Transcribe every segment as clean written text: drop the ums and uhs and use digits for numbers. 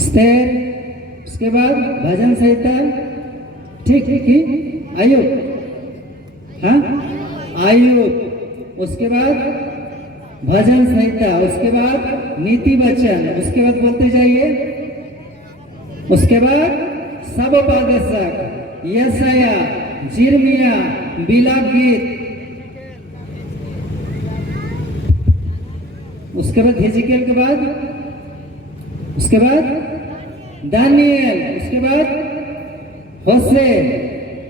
स्थिर, उसके बाद भजन संहिता, ठीक ठीक, आयु, हाँ आयु, उसके बाद भजन संहिता, उसके बाद नीति वचन, उसके बाद बोलते जाइए, उसके बाद सब उपदेशक, यशाया, यिर्मयाह, बिलाप गीत, उसके बाद हिजकियेल के बाद, उसके बाद दानिएल, उसके बाद होशे,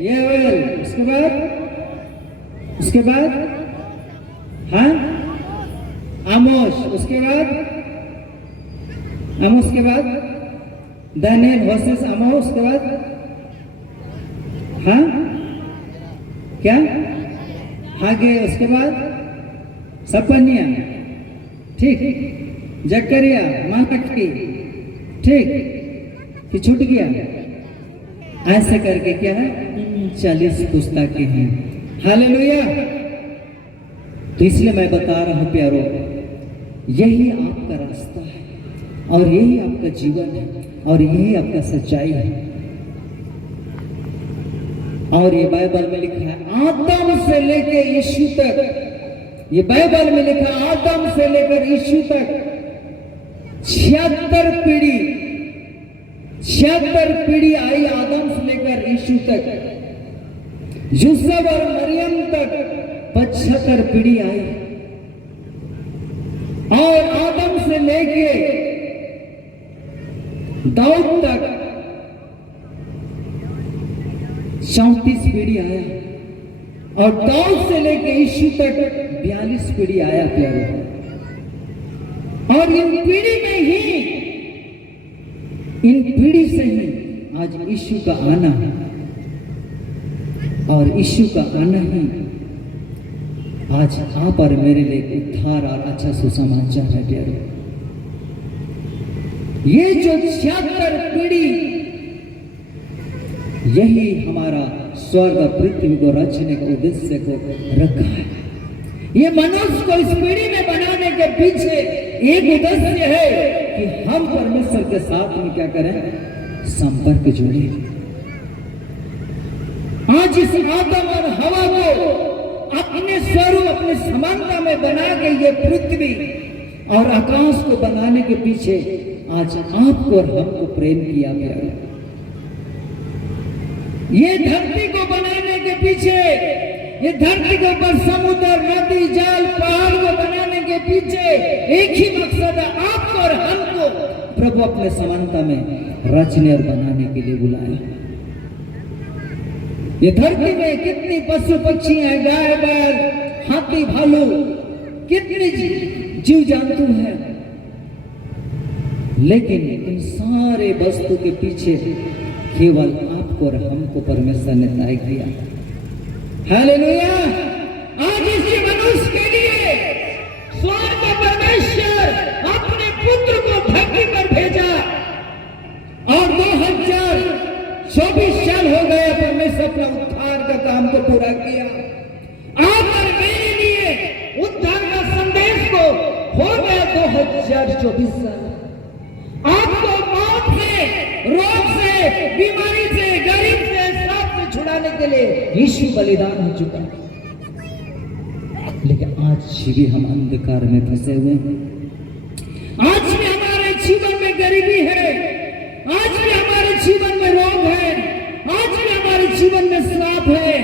योएल, उसके बाद हाँ आमोस, उसके बाद दानिएल, होशे, आमोस, उसके बाद हाँ क्या हागे, उसके बाद सपनिया, ठीक, जकरिया, मालकी, ठीक कि छूट गया? ऐसे करके क्या है 40 पुस्तकें हैं। हालेलुया। तो इसलिए मैं बता रहा हूं प्यारो, यही आपका रास्ता है और यही आपका जीवन है और यही आपका सच्चाई है। और ये बाइबल में लिखा है आदम से लेकर यीशु तक, ये बाइबल में लिखा है आदम से लेकर यीशु तक 76 पीढ़ी आई, आदम से लेकर यीशु तक। यूसुफ और मरियम तक 75 पीढ़ी आई और आदम से लेके दाऊद तक 34 पीढ़ी आया और दाऊद से लेके यीशु तक 42 पीढ़ी आया प्यारे। और इन पीढ़ी से ही आज यीशु का आना है और यीशु का आना ही आज आप और मेरे लिए उद्धार और अच्छा सुसमाचार है प्यारे। ये जो 76 पीढ़ी, यही हमारा स्वर्ग पृथ्वी को रचने के उद्देश्य को रखा है। ये मनुष्य को इस पीढ़ी में बनाने के पीछे एक उद्देश्य है कि हम परमेश्वर के साथ में क्या करें, संपर्क जोड़े। आज इस आदम और हवा को अपने स्वरूप, अपने समानता में बना के ये पृथ्वी और आकाश को बनाने के पीछे आज आपको और हमको प्रेम किया गया। ये धरती को बनाने के पीछे, ये धरती के ऊपर समुद्र, नदी, जल, पहाड़ को बनाने के पीछे एक ही मकसद है, आपको और हमको प्रभु अपने समानता में रचने और बनाने के लिए बुलाया। ये धरती में कितनी पशु पक्षी हैं, गाय बैल, हाथी भालू, कितने जीव जंतु हैं, लेकिन इन सारे वस्तु के पीछे केवल आपको और हमको परमेश्वर ने तय किया। हालेलुया। आज इसी मनुष्य के लिए स्वर्ग परमेश्वर अपने पुत्र को धरती पर भेजा और 2024 साल हो गए परमेश्वर अपना उद्धार का काम को पूरा किया। आप और मेरे लिए उद्धार का संदेश को हो गया 2024 साल। आपको मौत से, रोग से, बीमारी से, गरीब से, श्राप से छुड़ाने के लिए यीशु बलिदान हो चुका है। लेकिन आज भी हम अंधकार में फंसे हुए हैं। आज भी हमारे जीवन में गरीबी है, आज भी हमारे जीवन में रोग है, आज भी हमारे जीवन में श्राप है।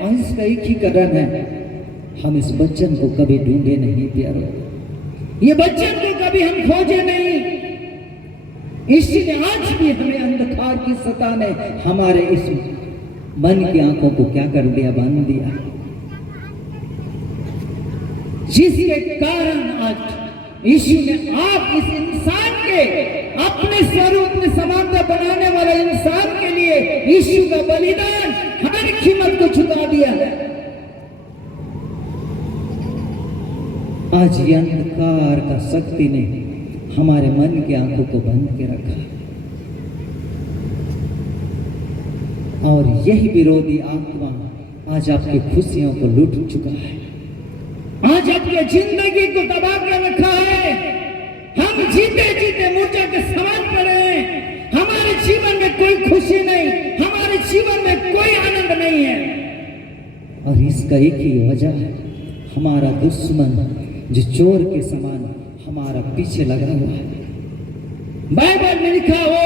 और इसका एक ही कारण है, हम इस वचन को कभी ढूंढे नहीं प्यारो, ये वचन को कभी हम खोजे नहीं। इसलिए आज भी हमें अंधकार की सता ने हमारे इस मन की आंखों को क्या कर दिया, बांध दिया, जिसके कारण आज यीशु ने आप इस इंसान के अपने स्वरूप, अपने समानता बनाने वाले इंसान के लिए यीशु का बलिदान हर कीमत को चुका दिया है। आज ये अंधकार का शक्ति ने हमारे मन की आंखों को बंद के रखा और यही विरोधी आत्मा आज आपकी खुशियों को लूट चुका है, आज आपकी जिंदगी को दबा कर रखा है। हम जीते जीते मूर्छा के समान पड़े हैं, खुशी नहीं, हमारे जीवन में कोई आनंद नहीं है। और इसका एक ही वजह है, हमारा दुश्मन जो चोर के समान हमारा पीछे लगा हुआ है। बाइबल में लिखा वो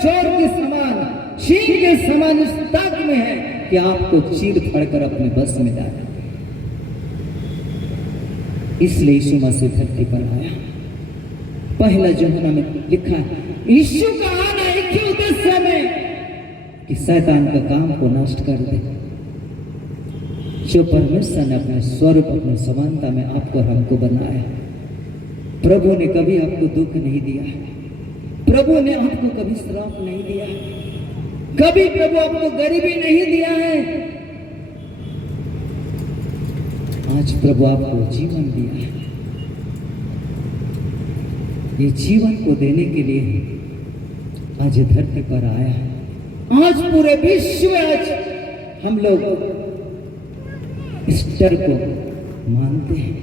चोर के समान, शींग के समान इस ताक में है कि आपको चीर फाड़ कर अपने बस में डाले। इसलिए यीशु मसीह धरती पर आया। पहला यूहन्ना में लिखा है, यीशु का आना एक ही उद्देश्य में कि शैतान का काम को नष्ट कर दे। जो परमेश्वर ने अपने स्वरूप, अपने समानता में आपको और हमको बनाया। प्रभु ने कभी आपको दुख नहीं दिया, प्रभु ने आपको कभी श्राप नहीं दिया, कभी प्रभु आपको गरीबी नहीं दिया है। आज प्रभु आपको जीवन दिया है। ये जीवन को देने के लिए आज धरती पर आया है। आज पूरे विश्व में आज हम लोग इस डर को मानते हैं।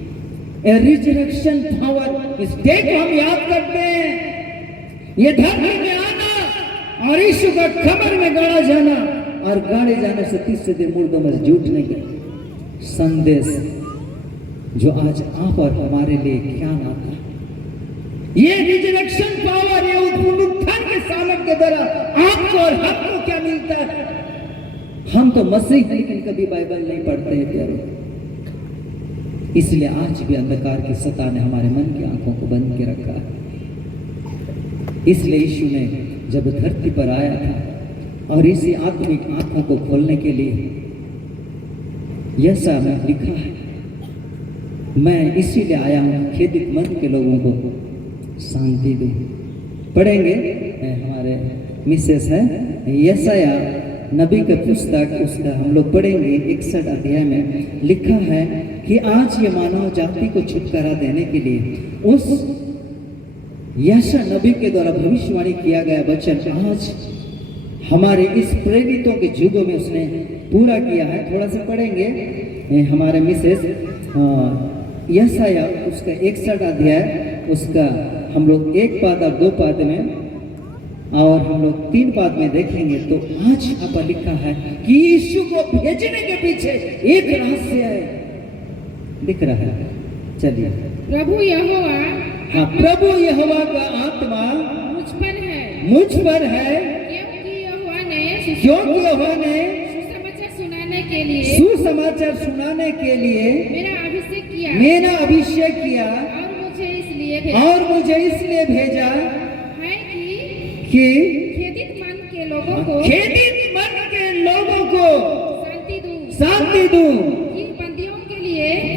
रिजरेक्शन पावर, इस डे को हम याद करते हैं। ये धरती में आना और यीशु का कब्र में गाड़ा जाना, और गाड़े जाने से 30 दिन मुर्दों में झूठने का संदेश जो आज आप और हमारे लिए ज्ञान आता है। ये रिजरेक्शन पावर, ये उत्थान के सामर्थ के द्वारा आपको और हमको क्या मिलता है? हम तो मसीह हैं लेकिन कभी बाइबल नहीं पढ़ते हैं प्यारो। इसलिए आज भी अंधकार की सत्ता ने हमारे मन की आंखों को बंद के रखा है। इसलिए यीशु ने जब धरती पर आया था और इसी आत्मिक आंखों को खोलने के लिए यसा में लिखा है, मैं इसीलिए आया हूं खेदित मन के लोगों को शांति दूं। पढ़ेंगे, हमारे मिसेस है यसाया नबी का पुस्तक, उसका हम लोग पढ़ेंगे 61 अध्याय में लिखा है कि आज ये मानव जाति को छुटकारा देने के लिए उस यशा नबी के द्वारा भविष्यवाणी किया गया वचन आज हमारे इस प्रेरितों के युगों में उसने पूरा किया है। थोड़ा सा पढ़ेंगे, हमारे मिसेस यशाया उसका 61 अध्याय, उसका हम लोग 1 पाद और 2 पाद में और हम लोग 3 पाद में देखेंगे। तो आज यहाँ पर लिखा है कि यीशु को भेजने के पीछे एक रहस्य है, दिख रहा है। चलिए, प्रभु यहोवा, हाँ, प्रभु यहोवा का आत्मा मुझ पर है, क्योंकि यहोवा ने सुसमाचार सुनाने के लिए मेरा अभिषेक किया और मुझे इसलिए भेजा है कि खेदित मन के लोगों को शांति दूं,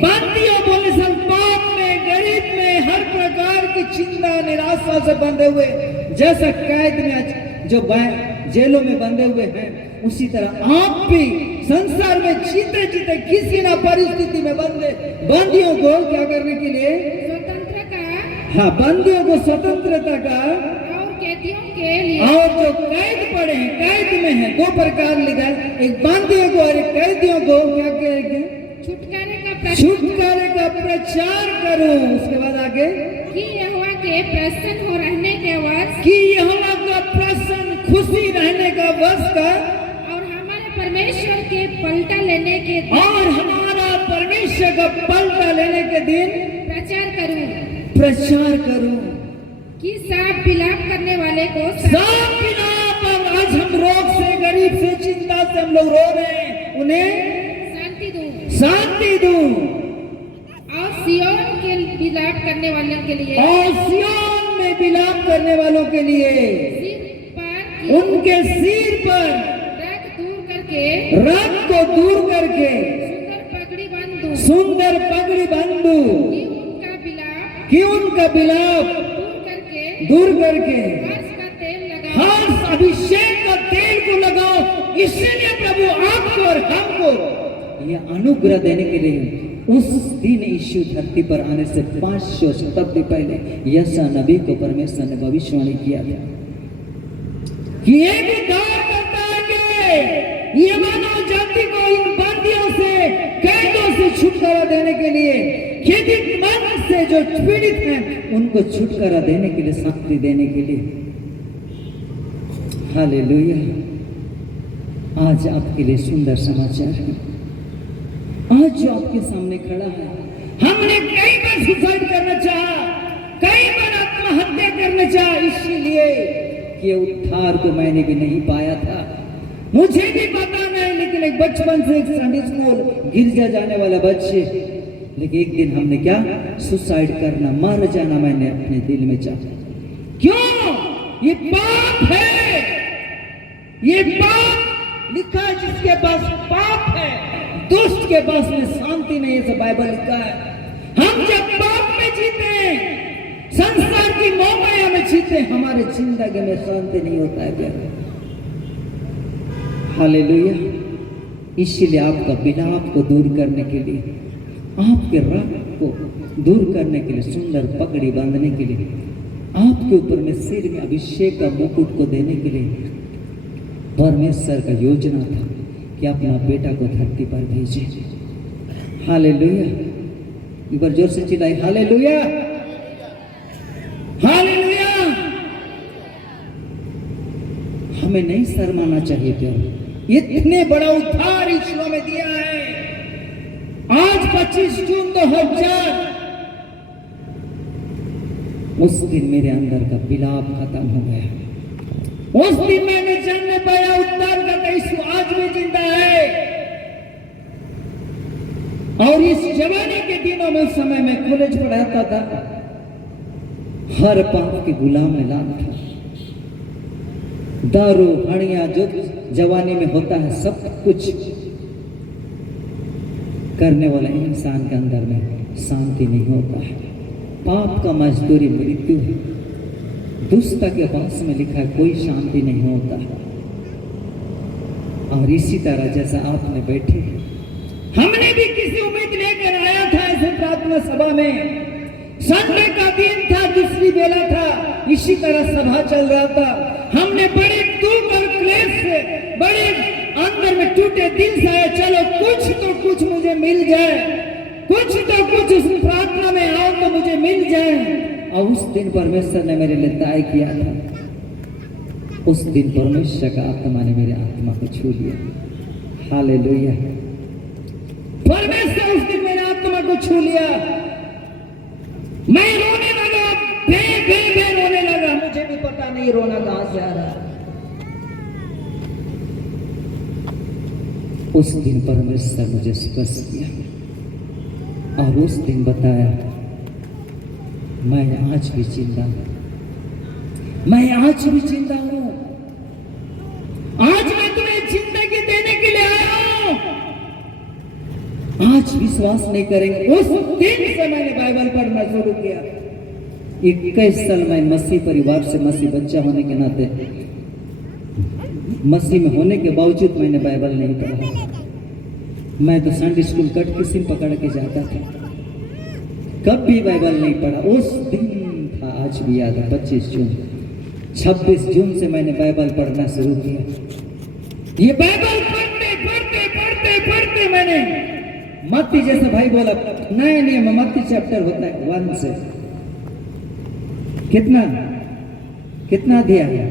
बंदियों बोले सब पाप में, गरीब में, हर प्रकार की चिंता निराशा से बंधे हुए, जैसा कैद में जो जेलों में बंधे हुए हैं, उसी तरह आप भी संसार में जीते जीते किसी ना परिस्थिति में बंदियों को क्या करने के लिए? स्वतंत्र का, हाँ, बंदियों को स्वतंत्रता का, और कैदियों के लिए, और जो कैद पड़े हैं, कैद में है, 2 प्रकार लिखा है, एक बंदियों को और एक कैदियों को क्या कहेंगे? छुटकारे का प्रचार करूं। उसके बाद आगे कि यहोवा के प्रसन्न हो रहने के वश, कि यहोवा का प्रसन्न खुशी रहने का वश का, और हमारे परमेश्वर के पलटा लेने के दिन, और हमारा परमेश्वर का पलटा लेने के दिन प्रचार करूं कि सांप विलाप करने वाले को सांप विलाप। आज हम रोग से, गरीब से, चिंता से हम लोग रो रहे हैं, उन्हें शांति दूं, और सिय्योन के विलाप करने वालों के लिए, और सिय्योन में विलाप करने वालों के लिए उनके सिर पर रग को दूर करके सुंदर पगड़ी बांधूं, कि उनका विलाप दूर करके हर्ष अभिषेक का तेल को लगाओ। इसीलिए प्रभु आपको और हमको यह अनुग्रह देने के लिए उस दिन यीशु धरती पर आने से 500 शताब्दी पहले यशा नबी को परमेश्वर ने भविष्यवाणी किया था कि एक उद्धार करता है कि ये मानव जाति को इन बंदियों से, कैदों से छुटकारा देने के लिए, खेदित मन से जो पीड़ित हैं उनको छुटकारा देने के लिए, शांति देने के लिए। हालेलुया। आज आपके लिए सुंदर समाचार है। आज जो आपके सामने खड़ा है, हमने कई बार सुसाइड करना चाहा, कई बार आत्महत्या करना चाहा, इसीलिए कि उद्धार को मैंने भी नहीं पाया था। मुझे भी पता नहीं, लेकिन एक बचपन से एक संडे स्कूल गिरजा जाने वाला बच्चे, लेकिन एक दिन हमने क्या सुसाइड करना, मर जाना मैंने अपने दिल में चाहा। क्यों? ये पाप है, ये पाप लिखा है। जिसके पास पाप है, दुष्ट के पास में शांति नहीं है, ऐसा बाइबल लिखा है। हम जब पाप में जीते हैं, संसार की मोहमाया में जीते, हमारे जिंदगी में शांति नहीं होता है प्यारे। हालेलुया। इसीलिए आपका विलाप को दूर करने के लिए, आपके राग को दूर करने के लिए, सुंदर पगड़ी बांधने के लिए, आपके ऊपर में सिर में अभिषेक का मुकुट को देने के लिए परमेश्वर का योजना था कि अपना बेटा को धरती पर भेजे। हालेलुया। एक बार जोर से चिल्लाए हालेलुया, हालेलुया। हमें नहीं शर्माना चाहिए प्यारे। इतने बड़ा उद्धार ईश्वर में दिया है। आज 25 जून 2000, उस दिन मेरे अंदर का विलाप खत्म हो गया। उस दिन मैंने जानने पाया उद्धार का यीशु आज भी जिंदा है। और इस जमाने के दिनों में, उस समय में कॉलेज पढ़ाता था, हर पाप के गुलाम में लान था। दारू हड़िया जो जवानी में होता है, सब कुछ करने वाला इंसान के अंदर में शांति नहीं होता है। पाप का मजदूरी मृत्यु है। दुष्टता के पास में लिखा है कोई शांति नहीं होता है। और इसी तरह जैसा आपने बैठे, हमने भी किसी उम्मीद लेकर आया था ऐसे प्रार्थना सभा में। संडे का दिन था, दूसरी बेला था, इसी तरह सभा चल रहा था। हमने बड़े दुख और क्लेश से, बड़े अंदर में टूटे दिल से आया, चलो कुछ तो कुछ मुझे मिल जाए, कुछ तो कुछ उस प्रार्थना में आओ तो मुझे मिल जाए। और उस दिन परमेश्वर ने मेरे लिए तय किया था। उस दिन परमेश्वर का आत्मा ने मेरे आत्मा को छू लिया। हालेलुया। परमेश्वर उस दिन मेरे आत्मा को छू लिया। मैं रोने लगा, बे बे बे रोने लगा। मुझे भी पता नहीं रोना कहां से आ रहा है। उस दिन परमेश्वर मुझे स्पर्श किया और उस दिन बताया, मैं आज भी जिंदा हूं, मैं आज भी जिंदा हूं, आज मैं तुम्हें जिंदगी देने के लिए आया हूं। आज विश्वास नहीं करेंगे। उस दिन से मैंने बाइबल पढ़ना शुरू किया। 21 साल मैं मसीह परिवार से, मसीह बच्चा होने के नाते, मसीह में होने के बावजूद मैंने बाइबल नहीं पढ़ा। मैं तो संडे स्कूल कैटेकिज्म पकड़ के जाता था, कभी बाइबल नहीं पढ़ा। उस दिन था, आज भी याद है, 25 जून। 26 जून से मैंने बाइबल पढ़ना शुरू किया। ये बाइबल पढ़ते पढ़ते पढ़ते पढ़ते मैंने मत्ती, जैसे भाई बोला, नए नियम मत्ती चैप्टर होता है 1 से कितना दिया है,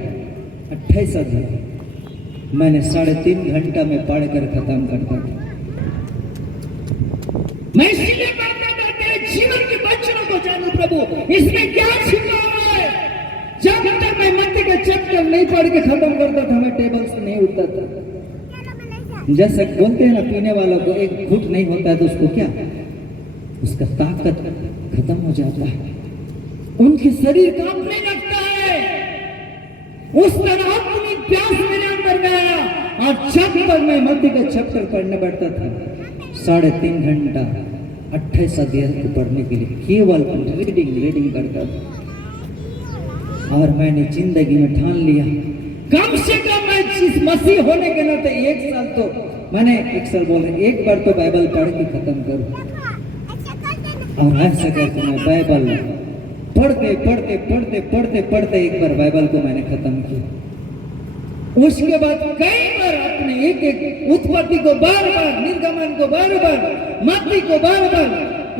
28 अध्याय मैंने 3.5 घंटा में पढ़कर खत्म करता था। मैं इसलिए पढ़ता था तेरे जीवन के वचनों को जानूं प्रभु, इसमें क्या छिपा हुआ है। जब तक मैं मत्ती का चैप्टर नहीं पढ़ के खत्म करता था, मैं टेबल से नहीं उठता था। जैसे बोलते हैं ना, पीने वालों को एक घुट नहीं होता है तो उसको क्या, उसका ताकत खत्म हो जाता है, उनके शरीर कांपने लगता है। उस तरह अपनी प्यास मेरे अंदर में आया। और जब तक मैं मत्ती का चैप्टर पढ़ने बैठता था, 3.5 घंटा 28 अध्याय को पढ़ने के लिए केवल रीडिंग करता था। और मैंने जिंदगी में ठान लिया, कम से कम मैं इस मसीह होने के नाते 1 साल तो मैंने, 1 साल बोले, एक बार तो बाइबल पढ़ के खत्म करूं। और ऐसा करके मैं बाइबल पढ़ते पढ़ते पढ़ते पढ़ते पढ़ते एक बार बाइबल को मैंने खत्म किया। उसके बाद कई बार अपने एक उत्पत्ति को बार बार, निर्गमन को बार बार, मत्ती को बार बार,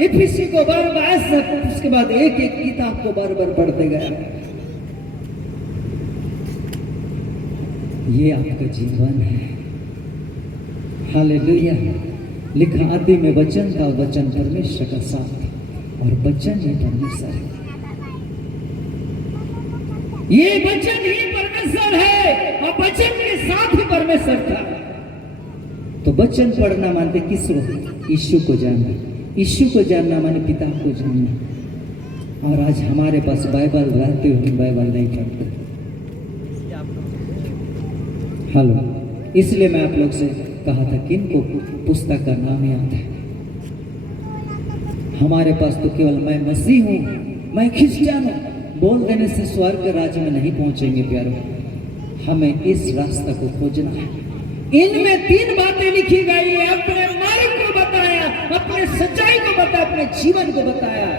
इफिसी को बार बार, ऐसा उसके बाद एक किताब को बार बार पढ़ते गया। ये आपका जीवन है। हालेलुया। लिखा आदि में वचन था, वचन परमेश्वर का साथ और वचन ही परमेश्वर है। ये वचन ही परमेश्वर है और वचन के साथ ही परमेश्वर था। तो वचन पढ़ना मानते किस को? यीशु को जानना। यीशु को जानना माने पिता को जानना। और आज हमारे पास बाइबल रहते हुए हम बाइबल नहीं पढ़ते। हेलो, इसलिए मैं आप लोग से कहा था किन को पुस्तक का नाम याद है? हमारे पास तो केवल मैं मसीह हूं, मैं क्रिश्चियन हूं बोल देने से स्वर्ग के राज्य में नहीं पहुंचेंगे प्यारो। हमें इस रास्ता को खोजना है। इनमें 3 बातें लिखी गई है। अपने मार्ग को बताया, अपने सच्चाई को बताया, अपने जीवन को बताया।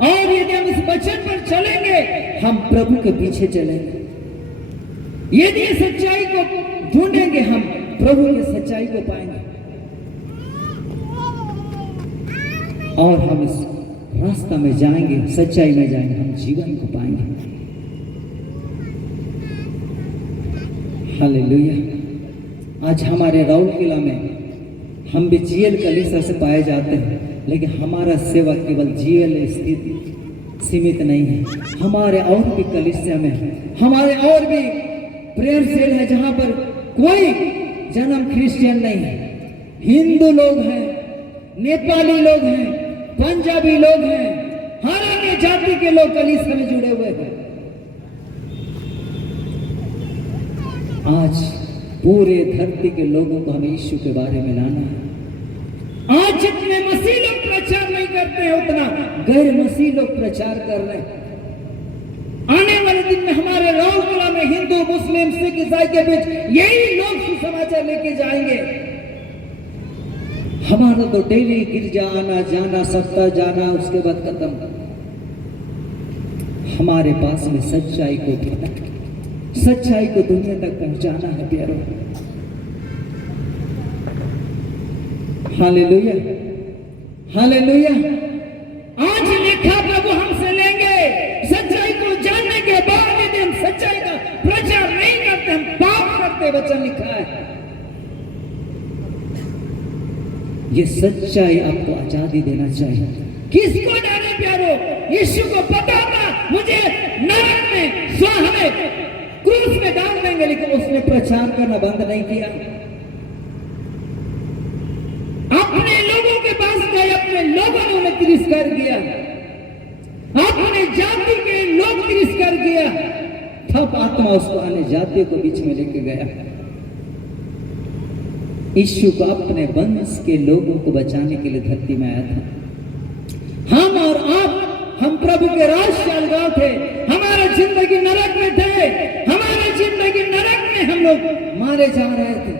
और यदि हम इस वचन पर चलेंगे, हम प्रभु के पीछे चलेंगे। यदि सच्चाई को ढूंढेंगे, हम प्रभु की सच्चाई को पाएंगे और हम इस रास्ता में जाएंगे, सच्चाई में जाएंगे, हम जीवन को पाएंगे। हालेलुया। आज हमारे राउरकेला में हम भी जीएल कलीसिया से पाए जाते हैं, लेकिन हमारा सेवा केवल जीएल स्थित सीमित नहीं है। हमारे और भी कलीसिया में हमारे और भी प्रेयर सेल है जहां पर कोई जन्म क्रिश्चियन नहीं है। हिंदू लोग हैं, नेपाली लोग हैं, पंजाबी लोग हैं, हर अन्य जाति के लोग कलीसिया में जुड़े हुए हैं। आज पूरे धरती के लोगों को हमें यीशु के बारे में लाना है। आज जितने मसीह लोग प्रचार नहीं करते हैं, उतना गैर मसीह लोग प्रचार कर रहे हैं। आने वाले दिन में हमारे राउरकेला में हिंदू, मुस्लिम, सिख, ईसाई के बीच यही लोग सुसमाचार लेके जाएंगे। हमारा तो डेली गिरजा आना जाना, सप्ताह जाना, उसके बाद खत्म। हमारे पास में सच्चाई को सच्चाई को दुनिया तक पहुंचाना है प्यारो। Hallelujah, hallelujah. आज लिखा प्रभु हमसे लेंगे। सच्चाई को जानने के बाद यदि हम सच्चाई का प्रचार नहीं करते, हम पाप करते, वचन लिखा है। ये सच्चाई आपको आजादी देना चाहिए। किसको डरे प्यारो? यीशु को पता था मुझे नरक में, स्वाह में, क्रूस में डाल देंगे, लेकिन उसने प्रचार करना बंद नहीं किया। अपने लोगों के पास गए, अपने लोगों ने उन्हें तिरस्कार किया, अपने जाति के लोग तिरस्कार किया। तब आत्मा उसको अन्य जातियों को बीच में लेके गया। यीशु को अपने वंश के लोगों को बचाने के लिए धरती में आया था। हम और आप, हम प्रभु के राज से अलगाव थे। हमारा जिंदगी नरक में थे। हमारी जिंदगी नरक में हम लोग मारे जा रहे थे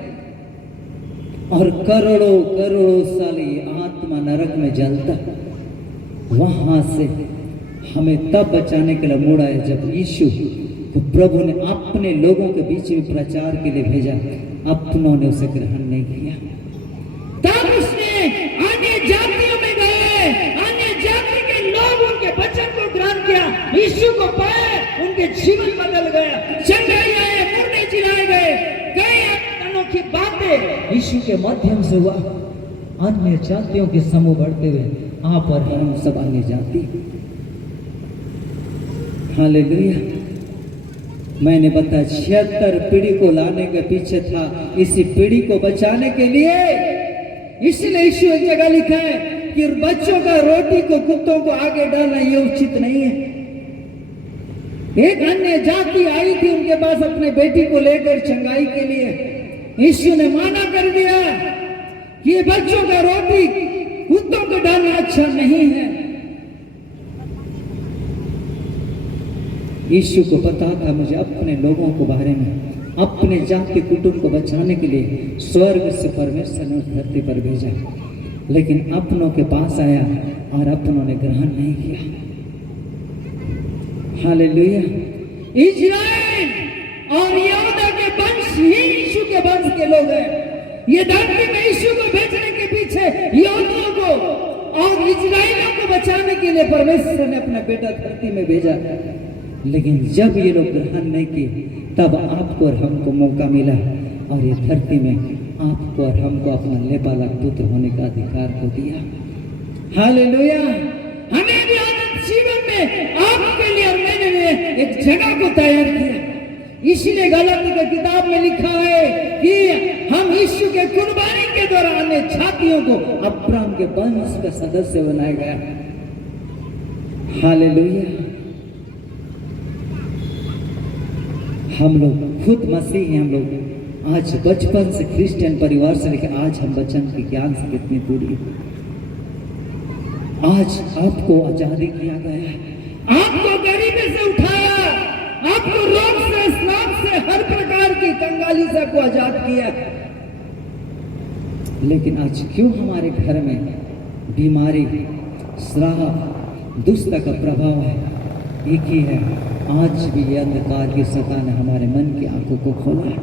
और करोड़ों करोड़ों साल ये आत्मा नरक में जलता। वहां से हमें तब बचाने के लिए मोड़ा है जब यीशु को प्रभु ने अपने लोगों के बीच में प्रचार के लिए भेजा। अपनों ने उसे ग्रहण नहीं किया। तब उसने अन्य जातियों में गए, अन्य जाति के लोग उनके वचन को ग्रहण किया, यीशु को पाए, उनके जीवन बदल गया। चंगाई आए, मुर्दे जिलाए गए, कई अनोखी बातें यीशु के माध्यम से हुआ। अन्य जातियों के समूह बढ़ते हुए आप और हम सब अन्य जाति। हालेलुया। मैंने बताया 76 पीढ़ी को लाने के पीछे था, इसी पीढ़ी को बचाने के लिए। इसलिए यीशु एक जगह लिखा है कि बच्चों का रोटी को कुत्तों को आगे डालना ये उचित नहीं है। एक अन्य जाति आई थी उनके पास अपने बेटी को लेकर चंगाई के लिए। यीशु ने माना कर दिया कि ये बच्चों का रोटी कुत्तों को डालना अच्छा नहीं है। यीशु को पता था मुझे अपने लोगों के बारे में, अपने जाति कुटुंब को बचाने के लिए स्वर्ग से परमेश्वर ने धरती पर भेजा, लेकिन अपनों के पास आया और अपनों ने ग्रहण नहीं किया। हालेलुया। इस्राएल और यहूदा के वंश ही यीशु के वंश के लोग हैं। ये धरती में यीशु को भेजने के पीछे यहूदियों को और इस्राएलियों को बचाने के लिए परमेश्वर ने अपना बेटा धरती में भेजा। लेकिन जब ये लोग ग्रहण नहीं किए तब आपको और हमको मौका मिला और ये धरती में आपको और हमको अपना लेपालक पुत्र होने का अधिकार को दिया। हालेलुया। हमें भी आनंद जीवन में आपके लिए और मेरे लिए एक जगह को तैयार किया। इसलिए गलाती की किताब में लिखा है कि हम यीशु के कुर्बानी के द्वारा अन्य जातियों को अब्राहम के वंश का सदस्य बनाया गया। हालेलुया। हम लोग खुद मसीह हैं। हम लोग आज बचपन से क्रिश्चियन परिवार से लेकर आज हम वचन के ज्ञान से कितनी दूरी। आज आपको आजादी किया गया है, आपको गरीबी से उठाया, आपको रोग से, श्राप से, हर प्रकार की कंगाली से को आजाद किया। लेकिन आज क्यों हमारे घर में बीमारी, श्राप, दुष्ट का प्रभाव है? एक ही है, आज भी ये अंधकार की सत्ता ने हमारे मन की आंखों को खोला है।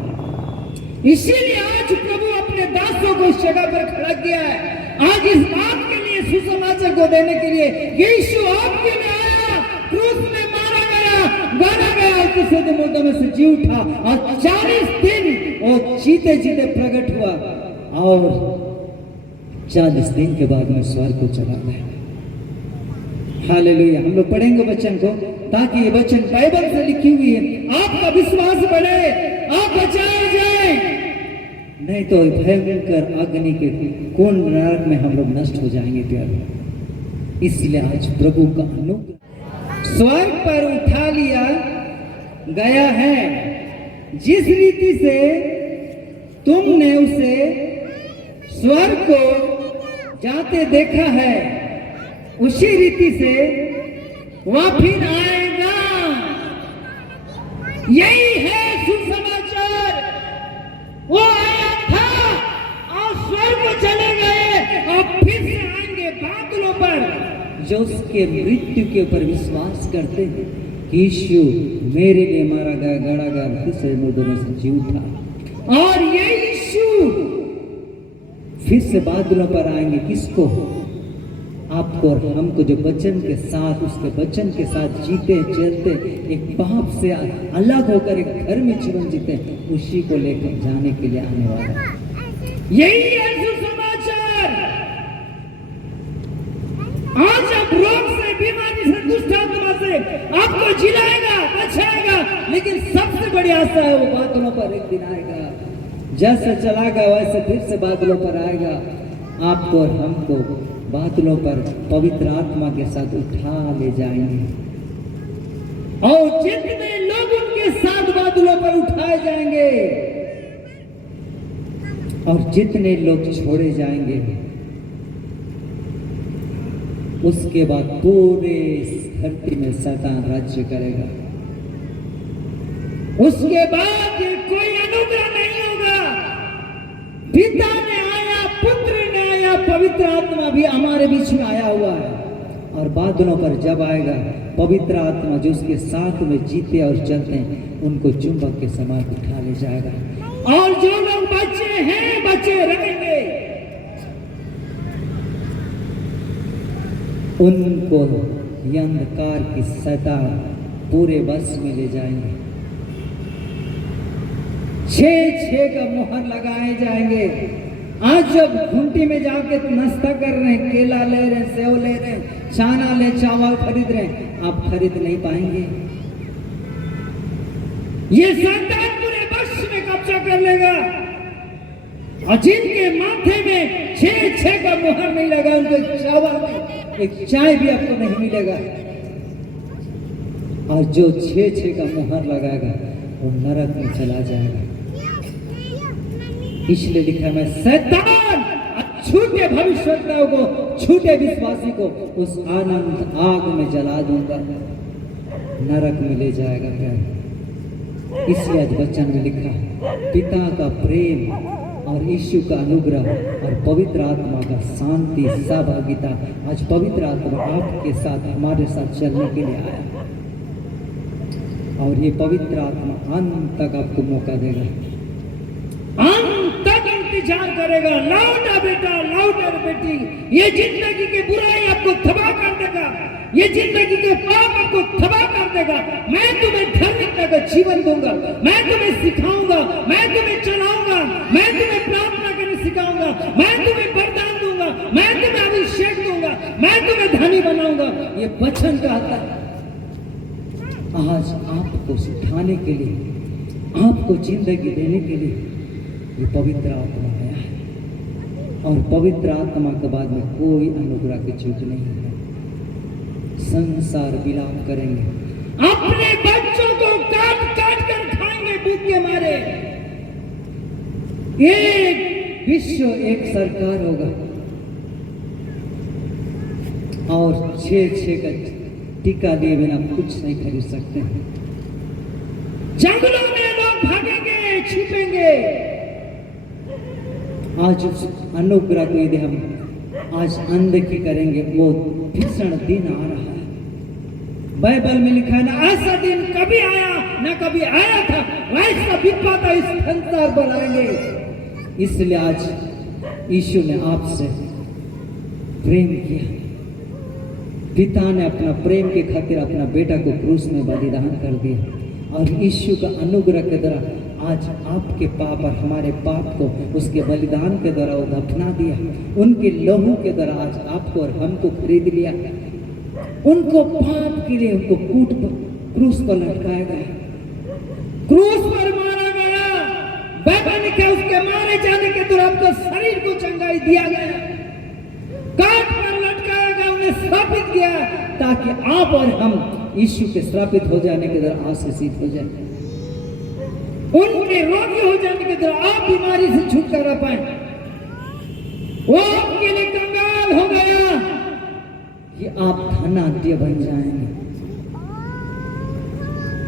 इसीलिए आज प्रभु अपने दासों को इस जगह पर खड़ा किया है। आज इस बात के लिए सुसमाचार को देने के लिए यीशु आपके लिए आया, क्रूस में मारा गया और तीसरे दिन मुर्दों में से जी उठा और 40 दिन और जीते जीते प्रकट हुआ और 40 दिन के बाद में स्वर्ग को चला गया। हालेलुया। हम लोग पढ़ेंगे वचन को ताकि ये वचन बाइबल से लिखी हुई है, आपका विश्वास बढ़े, आप बचाए जाए, नहीं तो भयंकर अग्नि के कोण नरक में हम लोग नष्ट हो जाएंगे प्यारे। इसलिए आज प्रभु का अनुग्रह स्वर्ग पर उठा लिया गया है। जिस रीति से तुमने उसे स्वर्ग को जाते देखा है, उसी रीति से वह फिर आएगा। यही है सुसमाचार। वो आया था और स्वर्ग को चले गए और फिर से आएंगे बादलों पर। जो उसके मृत्यु के ऊपर विश्वास करते हैं कि यीशु मेरे लिए मारा गया, गड़ा गया, तीसरे मुर्दों में से जी उठा, और ये यीशु फिर से बादलों पर आएंगे। किसको? आपको और हमको, जो वचन के साथ, उसके वचन के साथ जीते चलते, एक पाप से अलग होकर एक घर में जीवन जीते, उसी को लेकर जाने के लिए आने वाला। यही है सुसमाचार। आज आप रोग से, बीमारी से, दुष्ट आत्मा से आपको जिलाएगा, बचाएगा, लेकिन सबसे बड़ी आशा है वो बादलों पर एक दिन आएगा। जैसे चला गया वैसे फिर से बादलों पर आएगा। आपको और हमको बादलों पर पवित्र आत्मा के साथ उठा ले जाएंगे और जितने लोग उनके साथ बादलों पर उठाए जाएंगे और जितने लोग छोड़े जाएंगे, उसके बाद पूरे धरती में शैतान राज्य करेगा। उसके बाद कोई अनुग्रह नहीं होगा। पिता ने आया, पुत्र ने आया, पवित्र आत्मा भी हमारे बीच में आया हुआ है। और बादलों पर जब आएगा, पवित्र आत्मा जो उसके साथ में जीते और चलते हैं, उनको चुंबक के समान उठा ले जाएगा। और जो लोग बच्चे हैं, बच्चे रहेंगे, उनको ये अंधकार की शैतान पूरे बस में ले जाएंगे। 6 का मोहर लगाए जाएंगे। आज जब घुंटी में जाके नाश्ता कर रहे हैं, केला ले रहे हैं, सेव ले रहे हैं, चाना ले, चावल खरीद रहे हैं, आप खरीद नहीं पाएंगे। ये शैतान पूरे बस में कब्जा कर लेगा। और जिनके माथे में 6 का मोहर नहीं लगा, उनको चावल में एक चाय भी आपको नहीं मिलेगा। और जो 6 का मोहर लगाएगा वो नरक में चला जाएगा। इसलिए लिखा मैं शैतान छूटे भविष्यवक्ताओं को, छूटे विश्वासी को उस आनंद आग में जला दूंगा, नरक में ले जाएगा। क्या इसलिए आज वचन में लिखा है, पिता का प्रेम और यीशु का अनुग्रह और पवित्र आत्मा का शांति, सहभागिता। आज पवित्र आत्मा आपके साथ, हमारे साथ चलने के लिए आया और ये पवित्र आत्मा अंत तक आपको मौका देगा, अंत तक इंतजार करेगा। लौटा बेटा, लौटा बेटी, ये जिंदगी की बुराई आपको तबाह कर देगा, ये जिंदगी के पाप आपको तबाह कर देगा। मैं तुम्हें धर्म आत्मिकता का जीवन दूंगा, मैं तुम्हें सिखाऊंगा, मैं तुम्हें चलाऊंगा, मैं तुम्हें प्रार्थना करने सिखाऊंगा, मैं तुम्हें वरदान दूंगा, मैं तुम्हें अभिषेक दूंगा, मैं तुम्हें धनी बनाऊंगा। ये वचन कहता है। आज आपको सिखाने के लिए, आपको जिंदगी देने के लिए ये पवित्र आत्मा आया है, और पवित्र आत्मा के बाद में कोई अनुग्रह की चूक नहीं है। संसार विलाप करेंगे, अपने बच्चों को काट काट कर खाएंगे भूख के मारे। एक विश्व, एक सरकार होगा, और 6 का टीका लिए बिना कुछ नहीं खरीद सकते हैं। जंगलों में लोग भागेंगे, छिपेंगे। आज उस अनुग्रह को यदि हम आज अनदेखी करेंगे, वो भीषण दिन आ रहा है। बाइबल में लिखा है ना, ऐसा दिन कभी आया ना कभी आया था, वैसा विपदा इस संसार पर आएंगे। इसलिए आज यीशु ने आपसे प्रेम किया। पिता ने अपना प्रेम के खातिर अपना बेटा को क्रूस में बलिदान कर दिया, और यीशु का अनुग्रह के द्वारा आज आपके पाप और हमारे पाप को उसके बलिदान के द्वारा वो दफना दिया। उनके लहू के द्वारा आज आपको और हमको खरीद लिया। उनको पाप के लिए उनको कूट पर क्रूस पर लटकाया गया, क्रूस पर मारा गया। बाइबल में क्या, उसके मारे जाने के द्वारा आपको शरीर को चंगाई दिया गया, काट पर लटकाया गया, उन्हें श्रापित किया, ताकि आप और हम यीशु के श्रापित हो जाने के द्वारा आशीषित हो जाए। उनके रोगी हो जाने के द्वारा आप बीमारी से छुटकारा पाए। वो आपके लिए कंगाल हो गया कि आप धनाढ्य बन जाएंगे।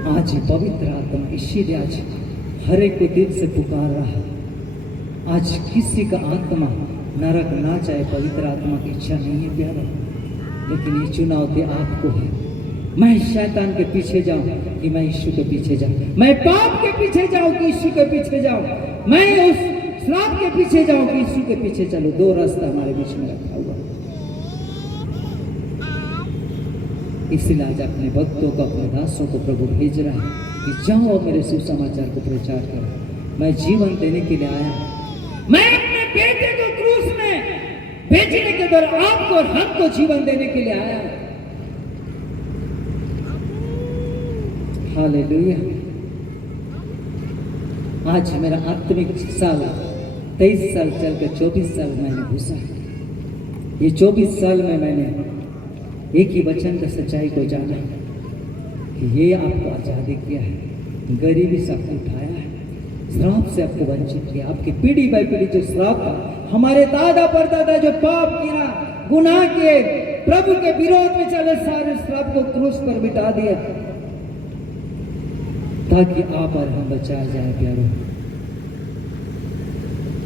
आज पवित्र आत्मा इसीलिए आज हर एक को दिल से पुकार रहा है। आज किसी का आत्मा नरक ना जाए, पवित्र आत्मा की इच्छा नहीं है प्यारा, लेकिन ये चुनौती आपको है। मैं शैतान के पीछे जाऊं कि मैं यीशु के पीछे जाऊं, मैं पाप के पीछे जाऊं कि यीशु के पीछे जाऊं, मैं उस श्राप के पीछे जाऊं कि यीशु के पीछे चलूं। दो रास्ता हमारे बीच में रखा हुआ। इसलिए आज अपने भक्तों को, अपने दासों को प्रभु भेज रहा है कि जाओ मेरे सुसमाचार को प्रचार करो। मैं जीवन देने के लिए आया, मैं अपने बेटे को क्रूस में भेजने के द्वारा आपको और हमको जीवन देने के लिए आया। हालेलुया। आज मेरा आत्मिक साल 23 साल चलकर 24 साल मैंने घुसा। ये 24 साल में मैंने एक ही वचन का सच्चाई को जाना कि ये आपको आजादी किया है, गरीबी से आपको उठाया है, श्राप से आपको वंचित किया। आपकी पीढ़ी बाई पीढ़ी जो श्राप था, हमारे दादा परदादा जो पाप किया, गुनाह किए, प्रभु के विरोध में चले, सारे श्राप को क्रूस पर मिटा दिया, ताकि आप और हम बचा जाए प्यारो।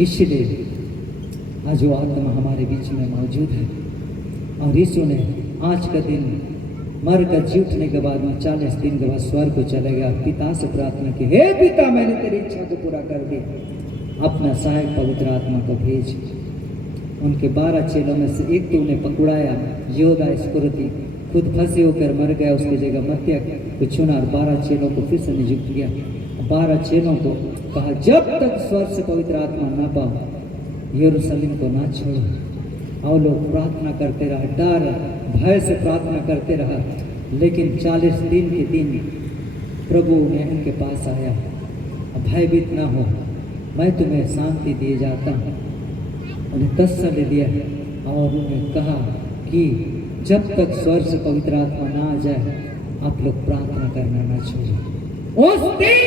इसलिए आज वो आत्मा हमारे बीच में मौजूद है, और यीशु ने आज का दिन मर कर जी उठने के बाद में 40 दिन के बाद स्वर्ग को चले गया। पिता से प्रार्थना की, हे पिता, मैंने तेरी इच्छा को पूरा कर दिया, अपना सहायक पवित्र आत्मा को भेज। उनके 12 चेलों में से एक तो उन्हें पकड़ाया, योदा इस्करियोती, खुद फंसे होकर मर गया, उसकी जगह मत्ती को चुना और 12 चेलों को फिर से नियुक्त किया। 12 चेलों को कहा, जब तक स्वर्ग से पवित्र आत्मा ना पाओ यरूशलेम को ना छोड़ो। और लोग प्रार्थना करते रहा, डर भय से प्रार्थना करते रहा, लेकिन 40 दिन के दिन प्रभु ने उनके पास आया, भयभीत ना हो, मैं तुम्हें शांति दिए जाता हूँ। उन्हें तसल्ली दिया और उन्हें कहा कि जब तक स्वर्ग से पवित्र आत्मा ना आ जाए आप लोग प्रार्थना करना ना छोड़ो। उस दिन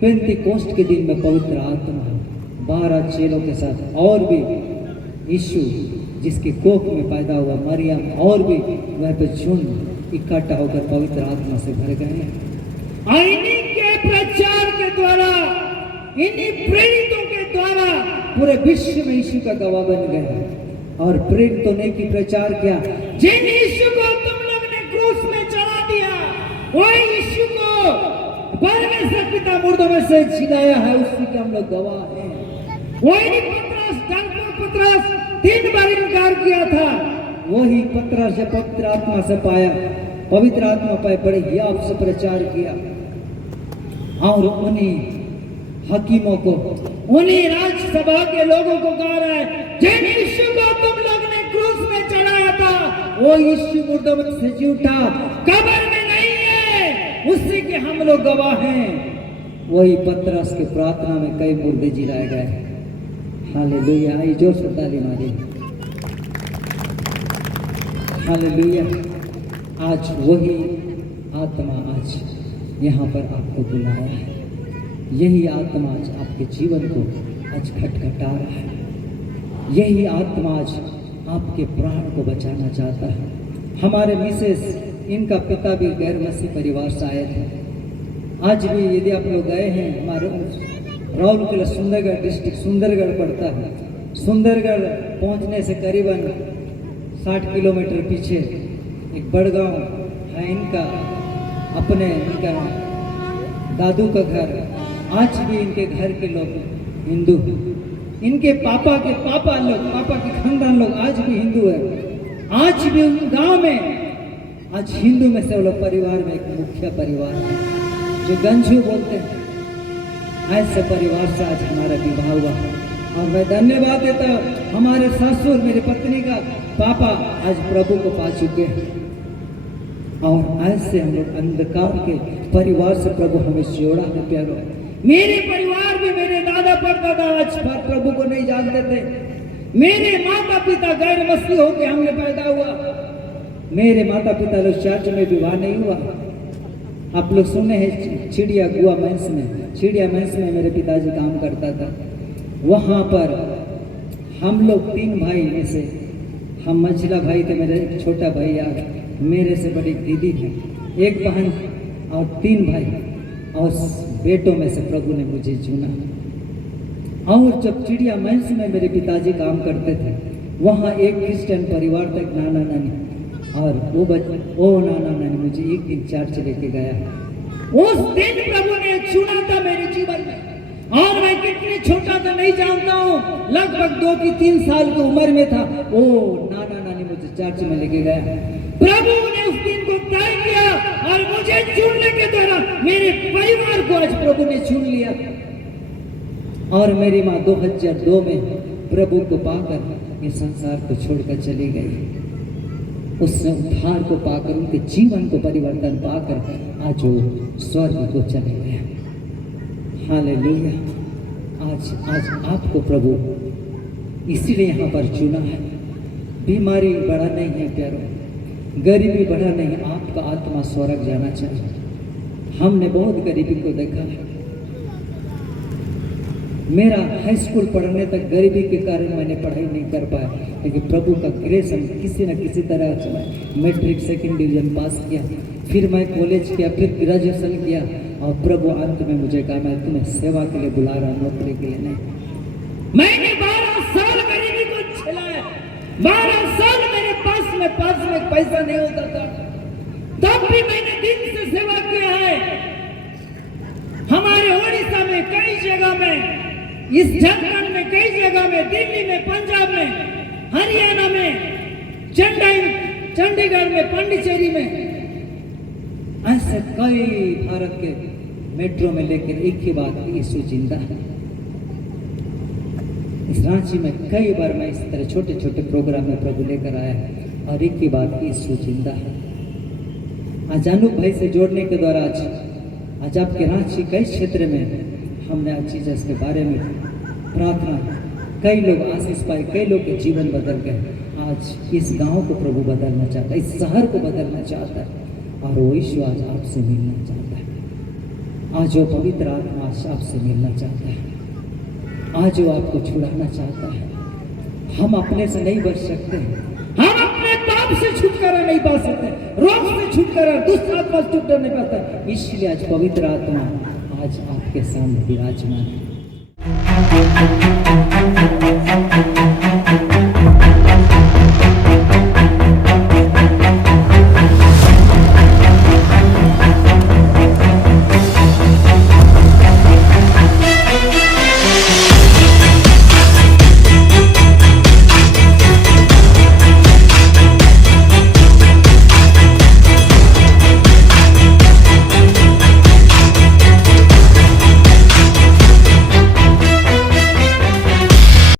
पेंतीकोस्ट के दिन में पवित्र आत्मा 12 चेलों के साथ और भी यीशु जिसके कोख में पैदा हुआ मरियम और भी वह पे झुंड इकट्ठा होकर पवित्र आत्मा से भर गए। इन्हीं के प्रचार के द्वारा, इन्हीं प्रेरितों के द्वारा पूरे विश्व में यीशु का गवाह बन गया। और प्रेरितों ने की प्रचार किया, जिन यीशु को तुम लोग ने क्रूस में चढ़ा दिया, वही यीशु को परमेश्वर पिता मुर्दों में से जिलाया है, उसी के हम लोग गवाह हैं। वही पतरस 3 बार इनकार किया था, वही पतरस जब पवित्र आत्मा से पाया पवित्र आत्मा पर बड़े हियाव से प्रचार किया और उन्हीं हकीमों को, उन्हीं राज्यसभा के लोगों को कह रहा है, जिन यीशु को तुम लोग ने क्रूस में चढ़ाया था वो यीशु मुर्दों में से जी उठा, कब्र में नहीं है, उसी के हम लोग गवाह हैं। वही पतरस के प्रार्थना में कई मुर्दे जिलाए गए। हालेलुया, आई जोर से ताली मारी। हालेलुया। आज वही आत्मा आज यहाँ पर आपको बुलाया है। यही आत्मा आज आपके जीवन को आज खटखटा रहा है। यही आत्मा आज आपके प्राण को बचाना चाहता है। हमारे मिसेस, इनका पिता भी गैर मसीह परिवार से आए थे। आज भी यदि आप लोग गए हैं, हमारे राउरकेला सुंदरगढ़ डिस्ट्रिक्ट सुंदरगढ़ पड़ता है, सुंदरगढ़ पहुंचने से करीबन 60 किलोमीटर पीछे एक बड़गांव है इनका, अपने इनका दादू का घर। आज भी इनके घर के लोग हिंदू हैं। इनके पापा के पापा लोग, पापा के खानदान लोग आज भी हिंदू है। आज भी उन गांव में आज हिंदू में से वो लोग परिवार में एक मुख्य परिवार है जो गंजू बोलते हैं। ऐसे परिवार से आज हमारा विवाह हुआ और मैं धन्यवाद देता हूँ हमारे ससुर, मेरी पत्नी का पापा आज प्रभु को पा चुके हैं। और ऐसे हम लोग अंधकार के परिवार से प्रभु हमें जोड़ा है प्यारो। मेरे परिवार में मेरे दादा परदादा आज प्रभु को नहीं जानते थे। मेरे माता पिता गैर मसीह होकर हमने पैदा हुआ। मेरे माता पिता लोग चर्च में विवाह नहीं हुआ। आप लोग सुने हैं चिड़िया गुआ मेंस में, चिड़िया मेंस में मेरे पिताजी काम करता था। वहाँ पर हम लोग 3 भाई में से हम मझला भाई थे, मेरा एक छोटा भैया, मेरे से बड़ी दीदी थी, एक बहन और 3 भाई, और बेटों में से प्रभु ने मुझे चुना। और जब चिड़िया मेंस में मेरे पिताजी काम करते थे, वहाँ एक क्रिश्चियन परिवार था, एक नाना नानी, और वो नाना नानी मुझे एक दिन चर्च लेके गया। उस दिन प्रभु ने चुना था मेरे जीवन में, और मैं कितने छोटा था नहीं जानता हूँ, लगभग 2 की 3 साल की उम्र में था। वो नाना नानी मुझे चर्च में लेके गया। प्रभु ने उस दिन को तय किया और मुझे चुनने के द्वारा मेरे परिवार को आज प्रभु ने चुन लिया। और मेरी माँ 2002 में प्रभु को पाकर इस संसार को छोड़कर चली गई। उसने उद्धार को पाकर, उनके जीवन को परिवर्तन पाकर आज वो स्वर्ग को चले गए। हालेलुया। आज आपको प्रभु इसीलिए यहाँ पर चुना है। बीमारी बड़ा नहीं है प्यारो, गरीबी बड़ा नहीं, आपका आत्मा स्वर्ग जाना चाहिए। हमने बहुत गरीबी को देखा है। मेरा हाई स्कूल पढ़ने तक गरीबी के कारण मैंने पढ़ाई नहीं कर पाया, लेकिन प्रभु का ग्रेस हम किसी न किसी तरह चला। मैट्रिक 2nd डिवीजन पास किया, फिर मैं कॉलेज किया, फिर ग्रेजुएशन किया, और प्रभु अंत में मुझे कहा मैं तुम्हें सेवा के लिए बुला रहा, नौकरी के लिए नहीं। मैंने 12 साल गरीबी को झेलाया। 12 साल मेरे पास में पैसा नहीं होता था, तब भी मैंने दिन से सेवा किया है। हमारे उड़ीसा में कई जगह में, इस झारखंड में कई जगह में, दिल्ली में, पंजाब में, हरियाणा में, चंडीगढ़ में, पांडिचेरी में, ऐसे कई भारत के मेट्रो में, लेकिन एक ही बात, यीशु जिंदा है। इस रांची में कई बार मैं इस तरह छोटे छोटे प्रोग्राम में प्रभु लेकर आया है, और एक ही बात, यीशु जिंदा है। आज अनूप भाई से जोड़ने के द्वारा आज आपके रांची कई क्षेत्र में हमने आज जीसस के बारे में प्रार्थना, कई लोग आशीष पाए, कई लोग के जीवन बदल गए। आज इस गांव को प्रभु बदलना चाहता है, इस शहर को बदलना चाहता है, और वो यीशु आज आपसे मिलना चाहता है। आज वो पवित्र आत्मा आपसे मिलना चाहता है, आज वो आपको छुड़ाना चाहता है। हम अपने से नहीं बच सकते, हम अपने पाप से छुटकारा नहीं पा सकते, रोग से छुटकारा, दुष्ट आत्मा से छुटकारा नहीं पाता। इसलिए आज पवित्र आत्मा आज आपके सामने विराजमान है।